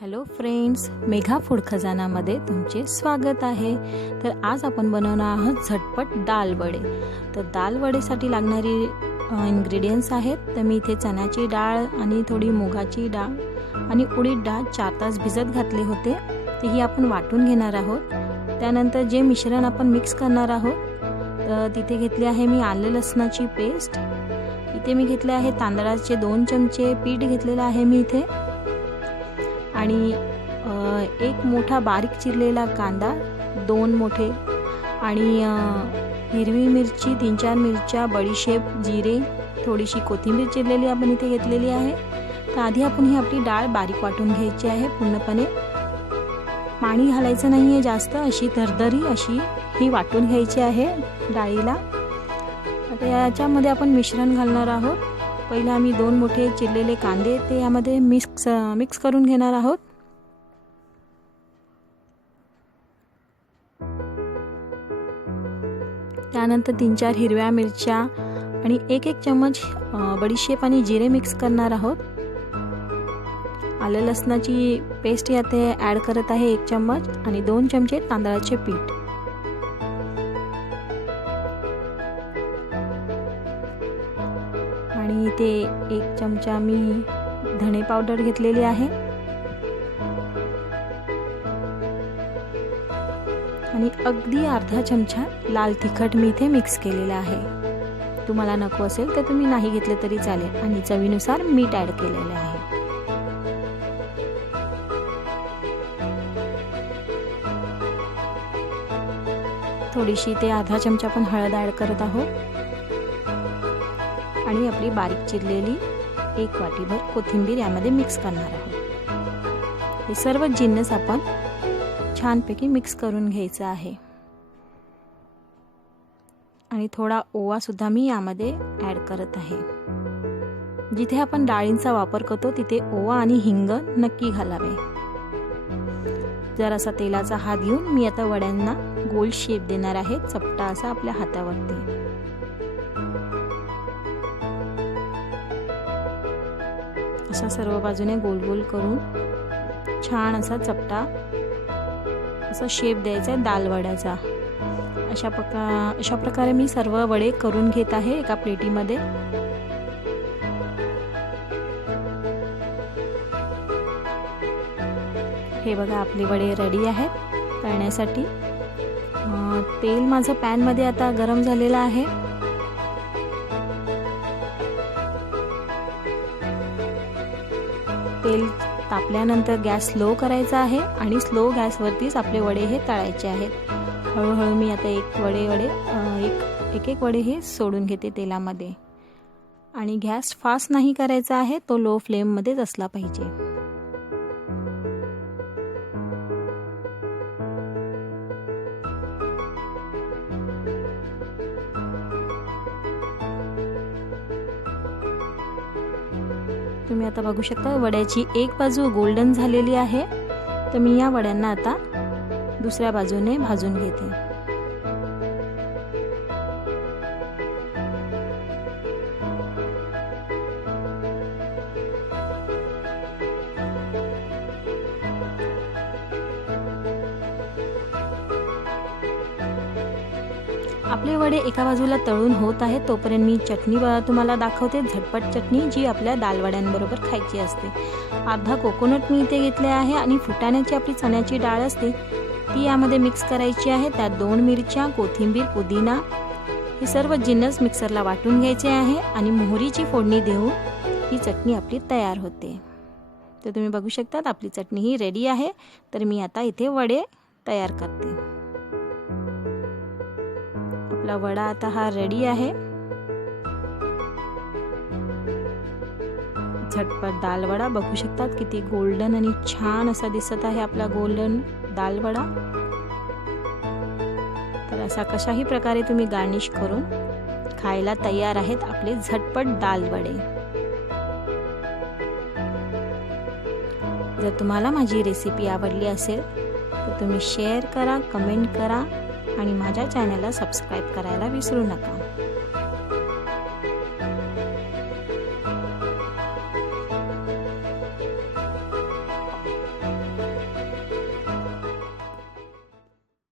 Hello friends, Megha food खजानामध्ये तुमचे स्वागत आहे। तर आज आपण बनवणार आहोत झटपट दाल वडे। तर दाल वडेसाठी लागणारी इन्ग्रेडियंट्स आहेत। तर मी इथे चण्याची डाळ आणि थोडी मुगाची डाळ आणि उडीद डाळ 4 तास भिजत घातले होते। ते ही आपण वाटून घेणार आहोत। त्यानंतर जे मिश्रण आपण मिक्स करणार आहोत, तर तिथे घेतले आहे मी आले लसणाची पेस्ट। इथे मी घेतले आहे तांदळाचे 2 चमचे पीठ घेतलेले आहे मी इथे, आणि एक मोठा बारीक चिरलेला कांदा, 2 मोठे, आणि हिरवी मिरची 3-4 मिरच्या, बडीशेप, जिरे, थोडीशी कोथिंबीर चिरलेली आपण इथे घेतलेली आहे। तर आधी आपण ही आपली डाळ बारीक वाटून घ्यायची आहे पूर्णपणे। पाणी घालायचं नाही आहे जास्त, अशी दरदरी अशी ही वाटून घ्यायची आहे डाळीला। आता याच्यामध्ये आपण मिश्रण घालणार आहोत। पहिले आम्ही 2 मोठे चिरलेले कांदे ते यामध्ये मिक्स करून घेणार आहोत। त्यानंतर 3-4 हिरव्या मिरच्या आणि 1-1 चम्मच बडीशेप आणि जिरे मिक्स करणार आहोत। आले लसणाची पेस्ट याते ॲड करत आहे 1 चम्मच, आणि 2 चमचे तांदळाचे पीठ। आणि इथे 1 चमचा मी धणे पावडर घेतलेली आहे, आणि अगदी अर्धा चमचा लाल तिखट मी इथे मिक्स केलेला आहे। तुम्हाला नको असेल तर तुम्ही नाही घेतले तरी चालेल, आणि चवीनुसार मीठ ॲड केलेले आहे। थोडीशी ते अर्धा चमचा पण हळद ॲड करत आहोत, आणि आपली बारीक चिरलेली 1 वाटीभर कोथिंबीर यामध्ये मिक्स करणार आहोत। हे सर्व जिन्नस आपण छानपैकी मिक्स करून घ्यायचं आहे, आणि थोडा ओवा सुद्धा मी यामध्ये ॲड करत आहे। जिथे आपण डाळींचा वापर करतो तिथे ओवा आणि हिंग नक्की घालावे। जरासा तेलाचा हात घेऊन मी आता वड्यांना गोल शेप देणार आहे, चपटा असा आपल्या हातावरती। असा सर्व बाजूने गोल गोल करून छान असा चपटा असा शेप द्यायचा आहे दाल वड्याचा। अशा प्रकारे मी सर्व वडे करून घेत आहे एका प्लेटीमध्ये। हे बघा, आपले वडे रेडी आहेत तळण्यासाठी। तेल माझं पॅन मध्ये आता गरम झालेलं आहे। तेल तापल्यानंतर गॅस स्लो करायचा आहे, आणि स्लो गॅसवरतीच आपले वडे हे तळायचे आहेत। हळूहळू मी आता एक एक वडे हे सोडून घेते तेलामध्ये, आणि गॅस फास्ट नाही करायचा आहे, तो लो फ्लेम मध्येच असला पाहिजे। तुम्ही आता बघू शकता वड्याची एक बाजू गोल्डन झालेली आहे। तर मी या वड्यांना आता दुसऱ्या बाजूने भाजून घेते। आपले वडे एका बाजूला तळून होत आहे, तोपर्यंत मी चटणी तुम्हाला दाखवते, झटपट चटणी जी आपल्या दाल वड्यांबरोबर खायची असते। अर्धा कोकोनट मी इथे घेतले आहे, आणि फुटाण्याची आपली चण्याची डाळ असते ती यामध्ये मिक्स करायची आहे। त्यात 2 मिरच्या, कोथिंबीर, पुदिना हे सर्व जिन्नस मिक्सरला वाटून घ्यायचे आहे, आणि मोहरीची फोडणी देऊन ही चटणी आपली तयार होते। तर तुम्ही बघू शकता आपली चटणी ही रेडी आहे। तर मी आता इथे वडे तयार करते। आपला वडा आता हा रेडी आहे। झटपट दाल वडा बघू शकतात किती गोल्डन आणि छान असा दिसत आहे आपला गोल्डन दाल वडा। तर असा कशाही प्रकारे तुम्ही गार्निश करून खायला तयार आहेत आपले झटपट दाल वडे। जर तुम्हाला माझी रेसिपी आवडली असेल तर तुम्ही शेअर करा, कमेंट करा, आणि माझ्या चॅनलला सबस्क्राईब करायला विसरू नका।